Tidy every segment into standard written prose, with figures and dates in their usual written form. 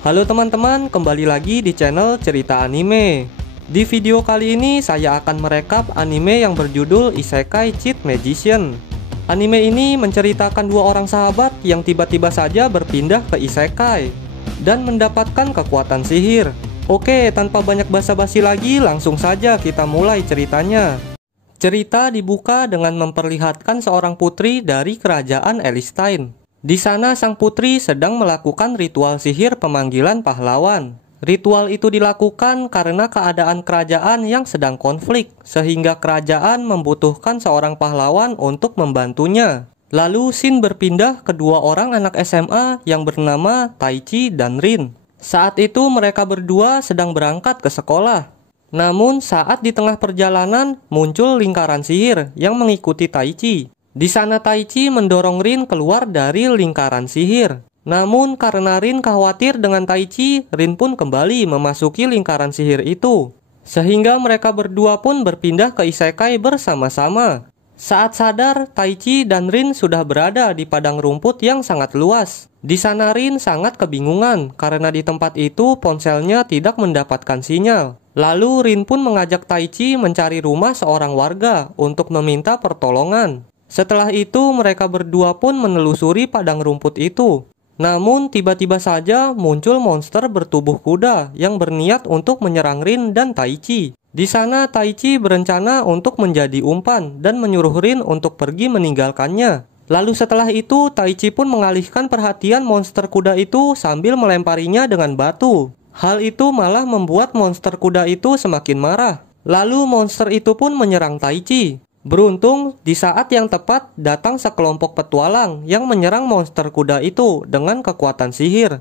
Halo teman-teman, kembali lagi di channel Cerita Anime. Di video kali ini saya akan merekap anime yang berjudul Isekai Cheat Magician. Anime ini menceritakan dua orang sahabat yang tiba-tiba saja berpindah ke Isekai dan mendapatkan kekuatan sihir. Oke, tanpa banyak basa-basi lagi, langsung saja kita mulai ceritanya. Cerita dibuka dengan memperlihatkan seorang putri dari kerajaan Elistine. Di sana sang putri sedang melakukan ritual sihir pemanggilan pahlawan. Ritual itu dilakukan karena keadaan kerajaan yang sedang konflik, sehingga kerajaan membutuhkan seorang pahlawan untuk membantunya. Lalu scene berpindah ke dua orang anak SMA yang bernama Taichi dan Rin. Saat itu mereka berdua sedang berangkat ke sekolah. Namun saat di tengah perjalanan muncul lingkaran sihir yang mengikuti Taichi. Di sana Taichi mendorong Rin keluar dari lingkaran sihir. Namun karena Rin khawatir dengan Taichi, Rin pun kembali memasuki lingkaran sihir itu. Sehingga mereka berdua pun berpindah ke Isekai bersama-sama. Saat sadar, Taichi dan Rin sudah berada di padang rumput yang sangat luas. Di sana Rin sangat kebingungan karena di tempat itu ponselnya tidak mendapatkan sinyal. Lalu Rin pun mengajak Taichi mencari rumah seorang warga untuk meminta pertolongan. Setelah itu mereka berdua pun menelusuri padang rumput itu. Namun tiba-tiba saja muncul monster bertubuh kuda yang berniat untuk menyerang Rin dan Taichi. Di sana Taichi berencana untuk menjadi umpan dan menyuruh Rin untuk pergi meninggalkannya. Lalu setelah itu Taichi pun mengalihkan perhatian monster kuda itu sambil melemparinya dengan batu. Hal itu malah membuat monster kuda itu semakin marah. Lalu monster itu pun menyerang Taichi. Beruntung, di saat yang tepat datang sekelompok petualang yang menyerang monster kuda itu dengan kekuatan sihir.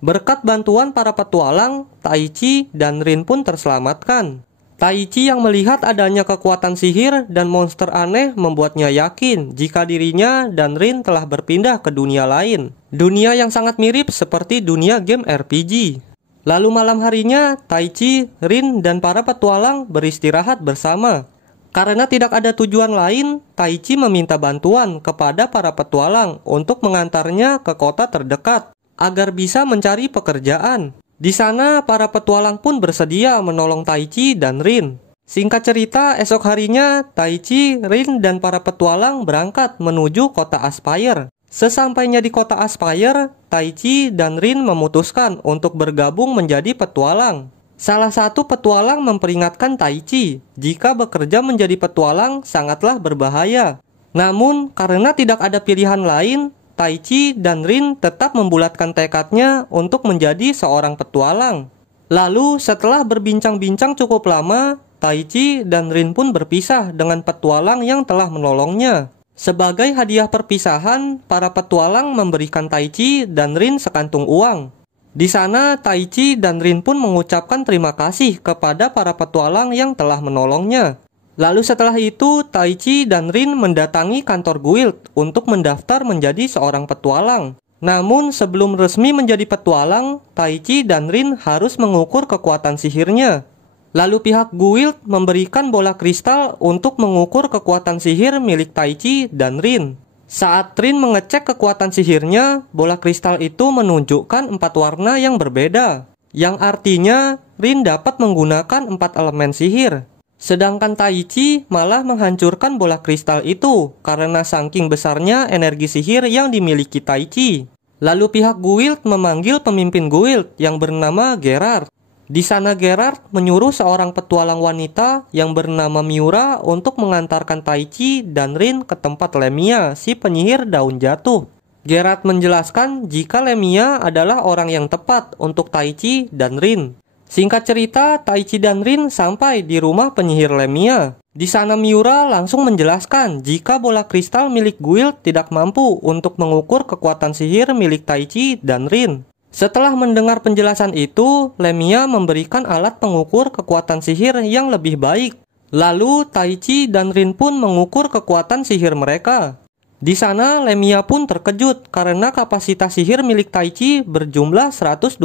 Berkat bantuan para petualang, Taichi dan Rin pun terselamatkan. Taichi yang melihat adanya kekuatan sihir dan monster aneh membuatnya yakin jika dirinya dan Rin telah berpindah ke dunia lain. Dunia yang sangat mirip seperti dunia game RPG. Lalu malam harinya, Taichi, Rin, dan para petualang beristirahat bersama. Karena tidak ada tujuan lain, Taichi meminta bantuan kepada para petualang untuk mengantarnya ke kota terdekat agar bisa mencari pekerjaan. Di sana, para petualang pun bersedia menolong Taichi dan Rin. Singkat cerita, esok harinya, Taichi, Rin, dan para petualang berangkat menuju kota Aspire. Sesampainya di kota Aspire, Taichi dan Rin memutuskan untuk bergabung menjadi petualang. Salah satu petualang memperingatkan Taichi, jika bekerja menjadi petualang sangatlah berbahaya. Namun, karena tidak ada pilihan lain, Taichi dan Rin tetap membulatkan tekadnya untuk menjadi seorang petualang. Lalu setelah berbincang-bincang cukup lama, Taichi dan Rin pun berpisah dengan petualang yang telah menolongnya. Sebagai hadiah perpisahan, para petualang memberikan Taichi dan Rin sekantung uang. Di sana Taichi dan Rin pun mengucapkan terima kasih kepada para petualang yang telah menolongnya. Lalu setelah itu, Taichi dan Rin mendatangi kantor guild untuk mendaftar menjadi seorang petualang. Namun sebelum resmi menjadi petualang, Taichi dan Rin harus mengukur kekuatan sihirnya. Lalu pihak guild memberikan bola kristal untuk mengukur kekuatan sihir milik Taichi dan Rin. Saat Rin mengecek kekuatan sihirnya, bola kristal itu menunjukkan 4 warna yang berbeda. Yang artinya, Rin dapat menggunakan 4 elemen sihir. Sedangkan Taichi malah menghancurkan bola kristal itu karena saking besarnya energi sihir yang dimiliki Taichi. Lalu pihak guild memanggil pemimpin guild yang bernama Gerard. Di sana Gerard menyuruh seorang petualang wanita yang bernama Miura untuk mengantarkan Taichi dan Rin ke tempat Lemia, si penyihir daun jatuh. Gerard menjelaskan jika Lemia adalah orang yang tepat untuk Taichi dan Rin. Singkat cerita, Taichi dan Rin sampai di rumah penyihir Lemia. Di sana Miura langsung menjelaskan jika bola kristal milik guild tidak mampu untuk mengukur kekuatan sihir milik Taichi dan Rin. Setelah mendengar penjelasan itu, Lemia memberikan alat pengukur kekuatan sihir yang lebih baik. Lalu Taichi dan Rin pun mengukur kekuatan sihir mereka. Di sana Lemia pun terkejut karena kapasitas sihir milik Taichi berjumlah 120.000.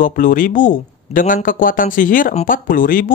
Dengan kekuatan sihir 40.000.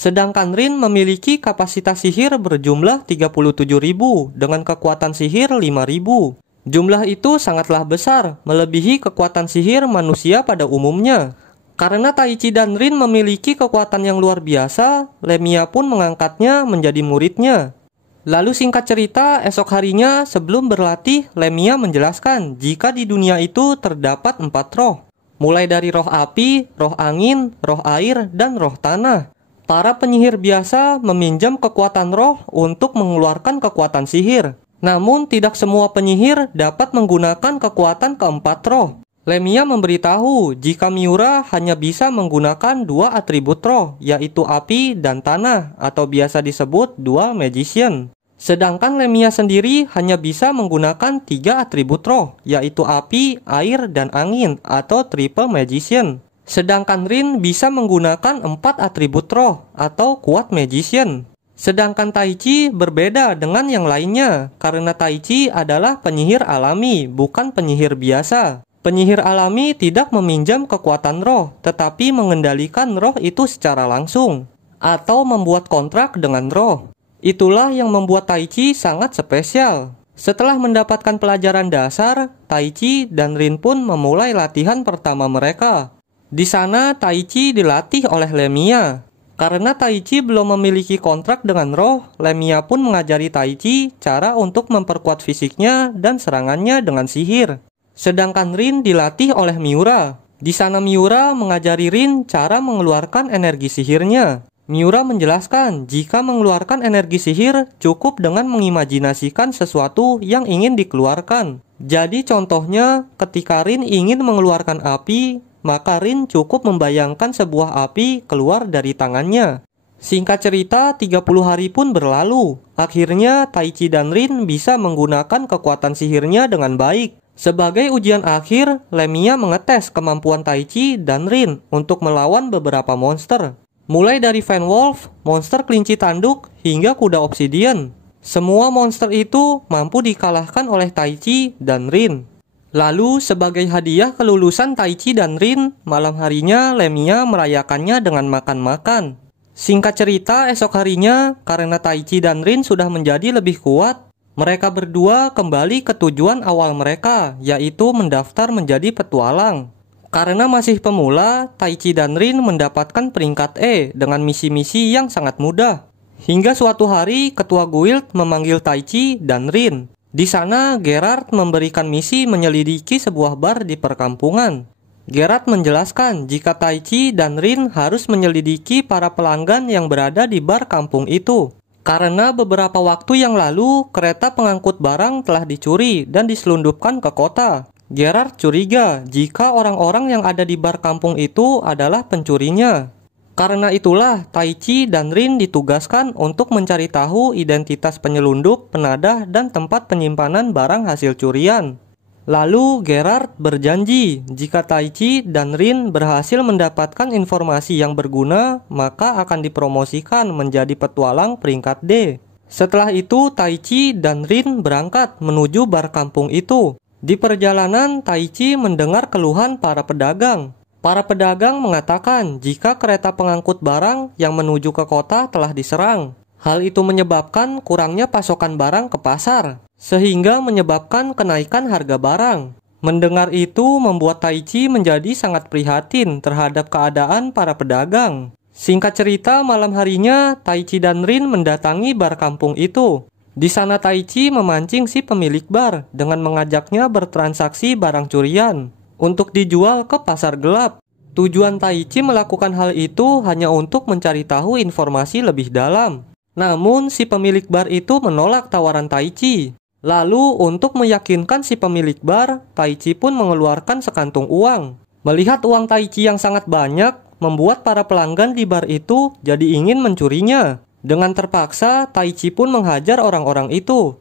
Sedangkan Rin memiliki kapasitas sihir berjumlah 37.000 dengan kekuatan sihir 5.000. Jumlah itu sangatlah besar, melebihi kekuatan sihir manusia pada umumnya. Karena Taichi dan Rin memiliki kekuatan yang luar biasa, Lemia pun mengangkatnya menjadi muridnya. Lalu singkat cerita, esok harinya sebelum berlatih, Lemia menjelaskan jika di dunia itu terdapat 4 roh. Mulai dari roh api, roh angin, roh air, dan roh tanah. Para penyihir biasa meminjam kekuatan roh untuk mengeluarkan kekuatan sihir. Namun tidak semua penyihir dapat menggunakan kekuatan keempat roh. Lemia memberitahu jika Miura hanya bisa menggunakan 2 atribut roh, yaitu api dan tanah, atau biasa disebut dual magician. Sedangkan Lemia sendiri hanya bisa menggunakan 3 atribut roh, yaitu api, air, dan angin, atau triple magician. Sedangkan Rin bisa menggunakan 4 atribut roh, atau quad magician. Sedangkan Taichi berbeda dengan yang lainnya, karena Taichi adalah penyihir alami, bukan penyihir biasa. Penyihir alami tidak meminjam kekuatan roh, tetapi mengendalikan roh itu secara langsung, atau membuat kontrak dengan roh. Itulah yang membuat Taichi sangat spesial. Setelah mendapatkan pelajaran dasar, Taichi dan Rin pun memulai latihan pertama mereka. Di sana Taichi dilatih oleh Lemia. Karena Taichi belum memiliki kontrak dengan roh, Lemia pun mengajari Taichi cara untuk memperkuat fisiknya dan serangannya dengan sihir. Sedangkan Rin dilatih oleh Miura. Di sana Miura mengajari Rin cara mengeluarkan energi sihirnya. Miura menjelaskan jika mengeluarkan energi sihir cukup dengan mengimajinasikan sesuatu yang ingin dikeluarkan. Jadi contohnya ketika Rin ingin mengeluarkan api, maka Rin cukup membayangkan sebuah api keluar dari tangannya. Singkat cerita, 30 hari pun berlalu. Akhirnya Taichi dan Rin bisa menggunakan kekuatan sihirnya dengan baik. Sebagai ujian akhir, Lemia mengetes kemampuan Taichi dan Rin untuk melawan beberapa monster. Mulai dari Fenwolf, monster kelinci tanduk, hingga kuda obsidian. Semua monster itu mampu dikalahkan oleh Taichi dan Rin. Lalu sebagai hadiah kelulusan Taichi dan Rin, malam harinya Lemia merayakannya dengan makan-makan. Singkat cerita, esok harinya karena Taichi dan Rin sudah menjadi lebih kuat, mereka berdua kembali ke tujuan awal mereka, yaitu mendaftar menjadi petualang. Karena masih pemula, Taichi dan Rin mendapatkan peringkat E dengan misi-misi yang sangat mudah. Hingga suatu hari, ketua guild memanggil Taichi dan Rin. Di sana, Gerard memberikan misi menyelidiki sebuah bar di perkampungan. Gerard menjelaskan jika Taichi dan Rin harus menyelidiki para pelanggan yang berada di bar kampung itu. Karena beberapa waktu yang lalu, kereta pengangkut barang telah dicuri dan diselundupkan ke kota. Gerard curiga jika orang-orang yang ada di bar kampung itu adalah pencurinya. Karena itulah, Taichi dan Rin ditugaskan untuk mencari tahu identitas penyelundup, penadah, dan tempat penyimpanan barang hasil curian. Lalu Gerard berjanji jika Taichi dan Rin berhasil mendapatkan informasi yang berguna, maka akan dipromosikan menjadi petualang peringkat D. Setelah itu Taichi dan Rin berangkat menuju bar kampung itu. Di perjalanan Taichi mendengar keluhan para pedagang. Para pedagang mengatakan jika kereta pengangkut barang yang menuju ke kota telah diserang. Hal itu menyebabkan kurangnya pasokan barang ke pasar, sehingga menyebabkan kenaikan harga barang. Mendengar itu membuat Taichi menjadi sangat prihatin terhadap keadaan para pedagang. Singkat cerita, malam harinya Taichi dan Rin mendatangi bar kampung itu. Di sana Taichi memancing si pemilik bar dengan mengajaknya bertransaksi barang curian untuk dijual ke pasar gelap. Tujuan Taichi melakukan hal itu hanya untuk mencari tahu informasi lebih dalam. Namun si pemilik bar itu menolak tawaran Taichi. Lalu untuk meyakinkan si pemilik bar, Taichi pun mengeluarkan sekantung uang. Melihat uang Taichi yang sangat banyak, membuat para pelanggan di bar itu jadi ingin mencurinya. Dengan terpaksa, Taichi pun menghajar orang-orang itu.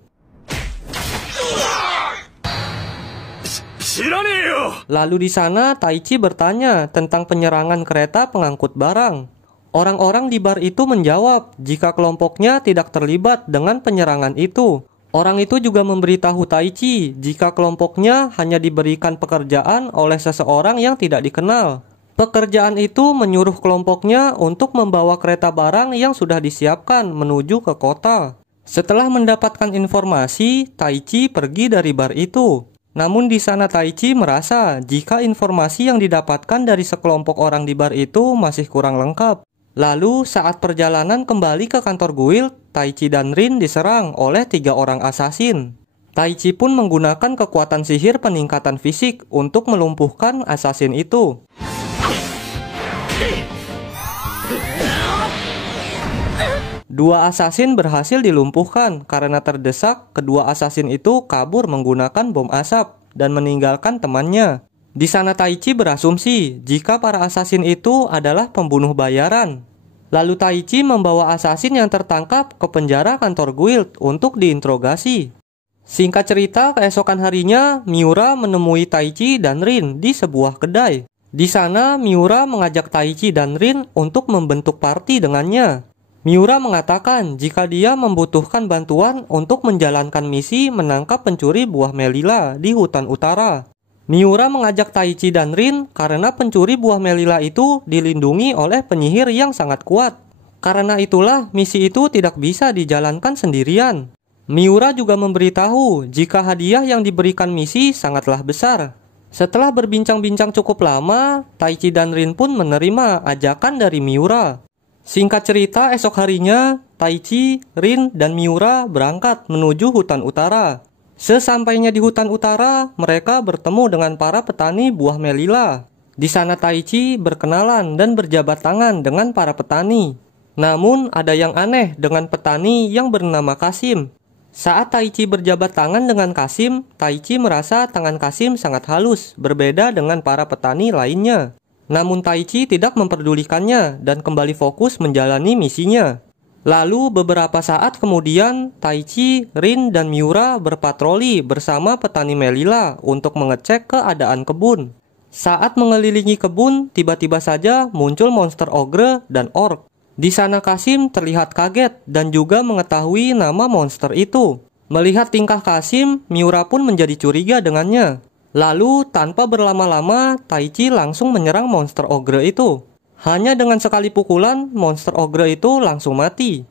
Lalu di sana Taichi bertanya tentang penyerangan kereta pengangkut barang. Orang-orang di bar itu menjawab jika kelompoknya tidak terlibat dengan penyerangan itu. Orang itu juga memberitahu Taichi jika kelompoknya hanya diberikan pekerjaan oleh seseorang yang tidak dikenal. Pekerjaan itu menyuruh kelompoknya untuk membawa kereta barang yang sudah disiapkan menuju ke kota. Setelah mendapatkan informasi, Taichi pergi dari bar itu. Namun di sana Taichi merasa jika informasi yang didapatkan dari sekelompok orang di bar itu masih kurang lengkap. Lalu saat perjalanan kembali ke kantor guild, Taichi dan Rin diserang oleh 3 orang asasin. Taichi pun menggunakan kekuatan sihir peningkatan fisik untuk melumpuhkan asasin itu. Dua asasin berhasil dilumpuhkan karena terdesak. Kedua asasin itu kabur menggunakan bom asap dan meninggalkan temannya. Di sana Taichi berasumsi jika para asasin itu adalah pembunuh bayaran. Lalu Taichi membawa asasin yang tertangkap ke penjara kantor guild untuk diinterogasi. Singkat cerita, keesokan harinya Miura menemui Taichi dan Rin di sebuah kedai. Di sana Miura mengajak Taichi dan Rin untuk membentuk party dengannya. Miura mengatakan jika dia membutuhkan bantuan untuk menjalankan misi menangkap pencuri buah melila di hutan utara. Miura mengajak Taichi dan Rin karena pencuri buah melila itu dilindungi oleh penyihir yang sangat kuat. Karena itulah misi itu tidak bisa dijalankan sendirian. Miura juga memberitahu jika hadiah yang diberikan misi sangatlah besar. Setelah berbincang-bincang cukup lama, Taichi dan Rin pun menerima ajakan dari Miura. Singkat cerita, esok harinya, Taichi, Rin, dan Miura berangkat menuju hutan utara. Sesampainya di hutan utara, mereka bertemu dengan para petani buah melila. Di sana Taichi berkenalan dan berjabat tangan dengan para petani. Namun, ada yang aneh dengan petani yang bernama Kasim. Saat Taichi berjabat tangan dengan Kasim, Taichi merasa tangan Kasim sangat halus, berbeda dengan para petani lainnya. Namun Taichi tidak memperdulikannya dan kembali fokus menjalani misinya. Lalu beberapa saat kemudian, Taichi, Rin, dan Miura berpatroli bersama petani melila untuk mengecek keadaan kebun. Saat mengelilingi kebun, tiba-tiba saja muncul monster ogre dan orc. Di sana Kasim terlihat kaget dan juga mengetahui nama monster itu. Melihat tingkah Kasim, Miura pun menjadi curiga dengannya. Lalu tanpa berlama-lama, Taichi langsung menyerang monster ogre itu. Hanya dengan sekali pukulan, monster ogre itu langsung mati.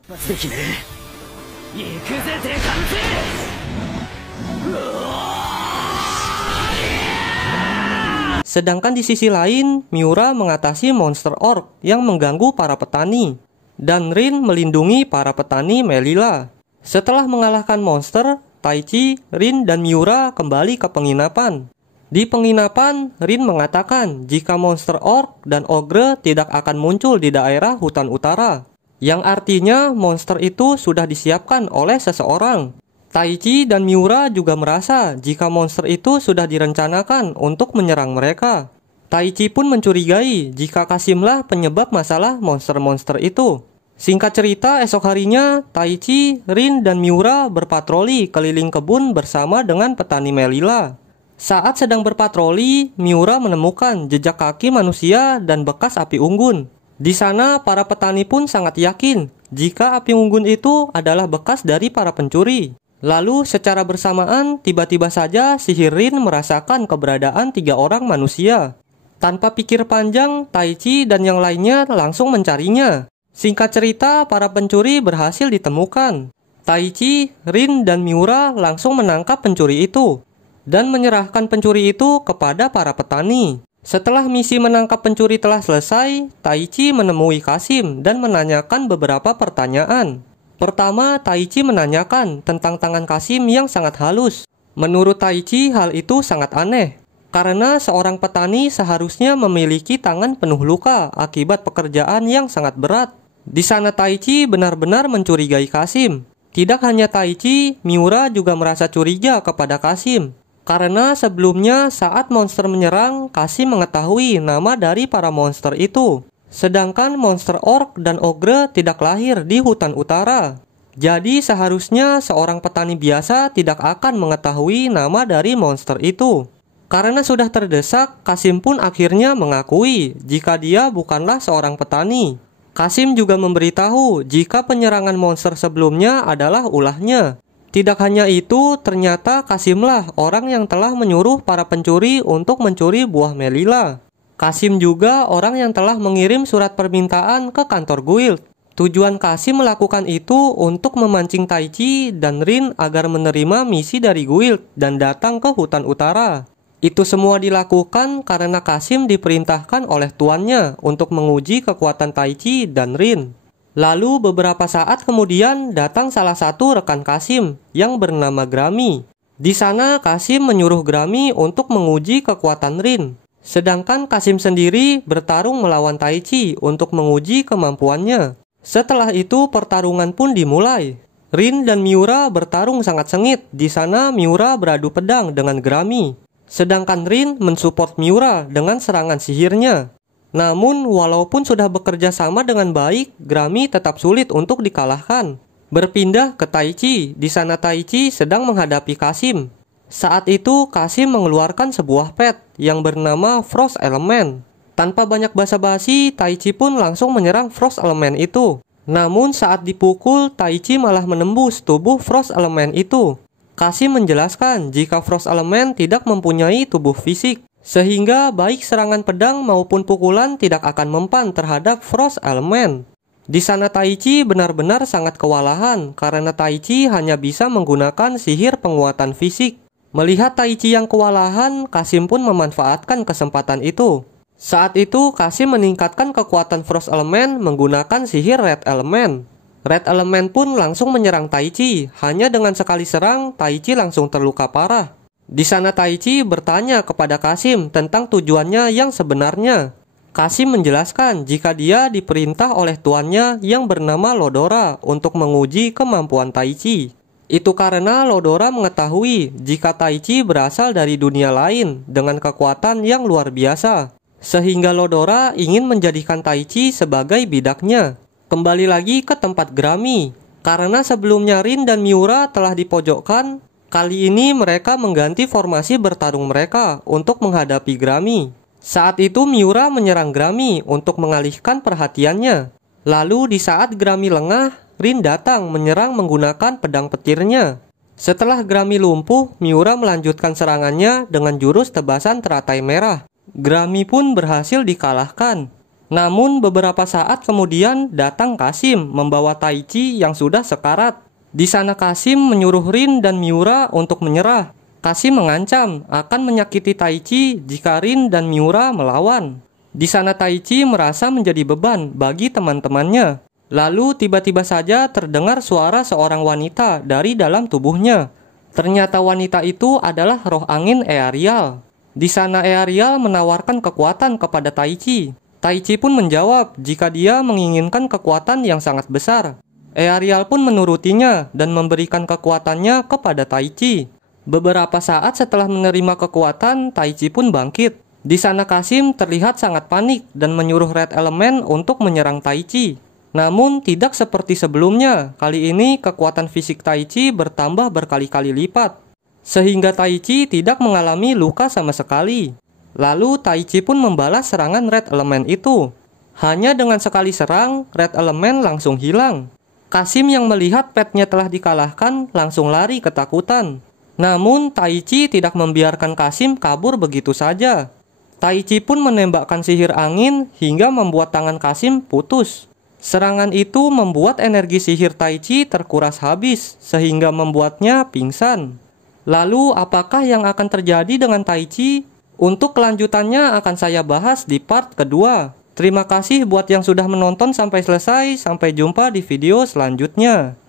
Sedangkan di sisi lain, Miura mengatasi monster orc yang mengganggu para petani. Dan Rin melindungi para petani melila. Setelah mengalahkan monster, Taichi, Rin, dan Miura kembali ke penginapan. Di penginapan, Rin mengatakan jika monster orc dan ogre tidak akan muncul di daerah hutan utara. Yang artinya monster itu sudah disiapkan oleh seseorang. Taichi dan Miura juga merasa jika monster itu sudah direncanakan untuk menyerang mereka. Taichi pun mencurigai jika Kasimlah penyebab masalah monster-monster itu. Singkat cerita, esok harinya, Taichi, Rin, dan Miura berpatroli keliling kebun bersama dengan petani melila. Saat sedang berpatroli, Miura menemukan jejak kaki manusia dan bekas api unggun. Di sana, para petani pun sangat yakin jika api unggun itu adalah bekas dari para pencuri. Lalu, secara bersamaan, tiba-tiba saja sihir Rin merasakan keberadaan 3 orang manusia. Tanpa pikir panjang, Taichi dan yang lainnya langsung mencarinya. Singkat cerita, para pencuri berhasil ditemukan. Taichi, Rin, dan Miura langsung menangkap pencuri itu dan menyerahkan pencuri itu kepada para petani. Setelah misi menangkap pencuri telah selesai, Taichi menemui Kasim dan menanyakan beberapa pertanyaan. Pertama, Taichi menanyakan tentang tangan Kasim yang sangat halus. Menurut Taichi, hal itu sangat aneh. Karena seorang petani seharusnya memiliki tangan penuh luka akibat pekerjaan yang sangat berat. Di sana Taichi benar-benar mencurigai Kasim. Tidak hanya Taichi, Miura juga merasa curiga kepada Kasim. Karena sebelumnya saat monster menyerang, Kasim mengetahui nama dari para monster itu. Sedangkan monster orc dan ogre tidak lahir di hutan utara. Jadi seharusnya seorang petani biasa tidak akan mengetahui nama dari monster itu. Karena sudah terdesak, Kasim pun akhirnya mengakui jika dia bukanlah seorang petani. Kasim juga memberitahu jika penyerangan monster sebelumnya adalah ulahnya. Tidak hanya itu, ternyata Kasimlah orang yang telah menyuruh para pencuri untuk mencuri buah melila. Kasim juga orang yang telah mengirim surat permintaan ke kantor guild. Tujuan Kasim melakukan itu untuk memancing Taichi dan Rin agar menerima misi dari guild dan datang ke hutan utara. Itu semua dilakukan karena Kasim diperintahkan oleh tuannya untuk menguji kekuatan Taichi dan Rin. Lalu beberapa saat kemudian datang salah satu rekan Kasim yang bernama Grami. Di sana Kasim menyuruh Grami untuk menguji kekuatan Rin. Sedangkan Kasim sendiri bertarung melawan Taichi untuk menguji kemampuannya. Setelah itu pertarungan pun dimulai. Rin dan Miura bertarung sangat sengit. Di sana Miura beradu pedang dengan Grami. Sedangkan Rin mensupport Miura dengan serangan sihirnya. Namun walaupun sudah bekerja sama dengan baik, Grami tetap sulit untuk dikalahkan. Berpindah ke Taichi. Di sana Taichi sedang menghadapi Kasim. Saat itu Kasim mengeluarkan sebuah pet yang bernama Frost Element. Tanpa banyak basa-basi, Taichi pun langsung menyerang Frost Element itu. Namun saat dipukul, Taichi malah menembus tubuh Frost Element itu. Kasim menjelaskan jika Frost Element tidak mempunyai tubuh fisik, sehingga baik serangan pedang maupun pukulan tidak akan mempan terhadap Frost Element. Di sana Taichi benar-benar sangat kewalahan karena Taichi hanya bisa menggunakan sihir penguatan fisik. Melihat Taichi yang kewalahan, Kasim pun memanfaatkan kesempatan itu. Saat itu Kasim meningkatkan kekuatan Frost Element menggunakan sihir Red Element. Red Element pun langsung menyerang Taichi. Hanya dengan sekali serang, Taichi langsung terluka parah. Di sana Taichi bertanya kepada Kasim tentang tujuannya yang sebenarnya. Kasim menjelaskan jika dia diperintah oleh tuannya yang bernama Lodora untuk menguji kemampuan Taichi. Itu karena Lodora mengetahui jika Taichi berasal dari dunia lain dengan kekuatan yang luar biasa. Sehingga Lodora ingin menjadikan Taichi sebagai bidaknya. Kembali lagi ke tempat Grami. Karena sebelumnya Rin dan Miura telah dipojokkan, kali ini mereka mengganti formasi bertarung mereka untuk menghadapi Grami. Saat itu Miura menyerang Grami untuk mengalihkan perhatiannya. Lalu di saat Grami lengah, Rin datang menyerang menggunakan pedang petirnya. Setelah Grami lumpuh, Miura melanjutkan serangannya dengan jurus tebasan teratai merah. Grami pun berhasil dikalahkan. Namun beberapa saat kemudian datang Kasim membawa Taichi yang sudah sekarat. Di sana Kasim menyuruh Rin dan Miura untuk menyerah. Kasim mengancam akan menyakiti Taichi jika Rin dan Miura melawan. Di sana Taichi merasa menjadi beban bagi teman-temannya. Lalu tiba-tiba saja terdengar suara seorang wanita dari dalam tubuhnya. Ternyata wanita itu adalah roh angin Earial. Di sana Earial menawarkan kekuatan kepada Taichi. Taichi pun menjawab jika dia menginginkan kekuatan yang sangat besar. Earial pun menurutinya dan memberikan kekuatannya kepada Taichi. Beberapa saat setelah menerima kekuatan, Taichi pun bangkit. Di sana Kasim terlihat sangat panik dan menyuruh Red Element untuk menyerang Taichi. Namun tidak seperti sebelumnya, kali ini kekuatan fisik Taichi bertambah berkali-kali lipat. Sehingga Taichi tidak mengalami luka sama sekali. Lalu Taichi pun membalas serangan Red Element itu. Hanya dengan sekali serang, Red Element langsung hilang. Kasim yang melihat petnya telah dikalahkan langsung lari ketakutan. Namun Taichi tidak membiarkan Kasim kabur begitu saja. Taichi pun menembakkan sihir angin hingga membuat tangan Kasim putus. Serangan itu membuat energi sihir Taichi terkuras habis sehingga membuatnya pingsan. Lalu apakah yang akan terjadi dengan Taichi? Untuk kelanjutannya akan saya bahas di part kedua. Terima kasih buat yang sudah menonton sampai selesai. Sampai jumpa di video selanjutnya.